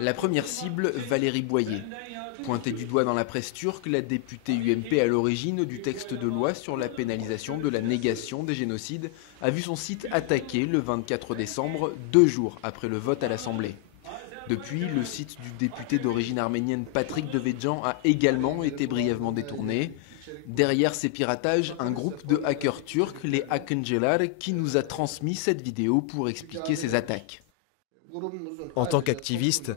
La première cible, Valérie Boyer. Pointée du doigt dans la presse turque, la députée UMP à l'origine du texte de loi sur la pénalisation de la négation des génocides a vu son site attaqué le 24 décembre, 2 jours après le vote à l'Assemblée. Depuis, le site du député d'origine arménienne Patrick Devedjian a également été brièvement détourné. Derrière ces piratages, un groupe de hackers turcs, les Akıncılar, qui nous a transmis cette vidéo pour expliquer ces attaques. En tant qu'activiste,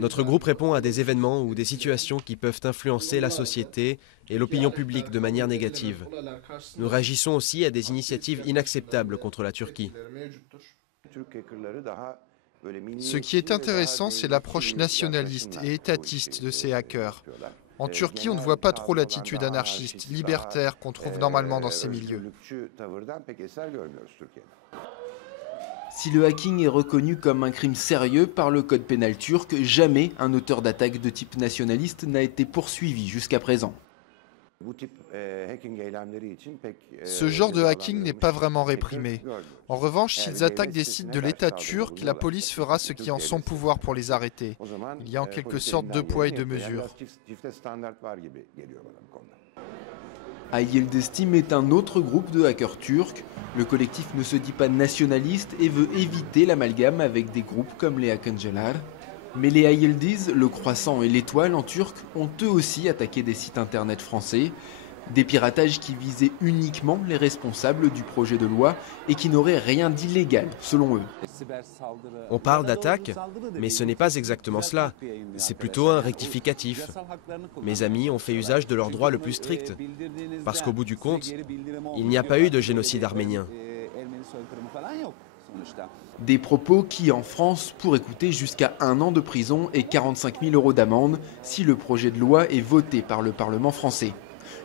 notre groupe répond à des événements ou des situations qui peuvent influencer la société et l'opinion publique de manière négative. Nous réagissons aussi à des initiatives inacceptables contre la Turquie. Ce qui est intéressant, c'est l'approche nationaliste et étatiste de ces hackers. En Turquie, on ne voit pas trop l'attitude anarchiste, libertaire qu'on trouve normalement dans ces milieux. Si le hacking est reconnu comme un crime sérieux par le code pénal turc, jamais un auteur d'attaque de type nationaliste n'a été poursuivi jusqu'à présent. Ce genre de hacking n'est pas vraiment réprimé. En revanche, s'ils attaquent des sites de l'État turc, la police fera ce qui est en son pouvoir pour les arrêter. Il y a en quelque sorte 2 poids et 2 mesures. Ay Yıldız Team est un autre groupe de hackers turcs. Le collectif ne se dit pas nationaliste et veut éviter l'amalgame avec des groupes comme les Akıncılar. Mais les Ay Yıldız, le croissant et l'étoile en turc, ont eux aussi attaqué des sites internet français. Des piratages qui visaient uniquement les responsables du projet de loi et qui n'auraient rien d'illégal, selon eux. On parle d'attaque, mais ce n'est pas exactement cela. C'est plutôt un rectificatif. Mes amis ont fait usage de leur droit le plus strict. Parce qu'au bout du compte, il n'y a pas eu de génocide arménien. Des propos qui, en France, pourraient coûter jusqu'à 1 an de prison et 45 000 € d'amende si le projet de loi est voté par le Parlement français.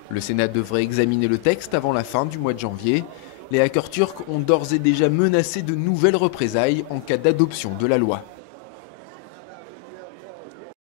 Le Sénat devrait examiner le texte avant la fin du mois de janvier. Les hackers turcs ont d'ores et déjà menacé de nouvelles représailles en cas d'adoption de la loi.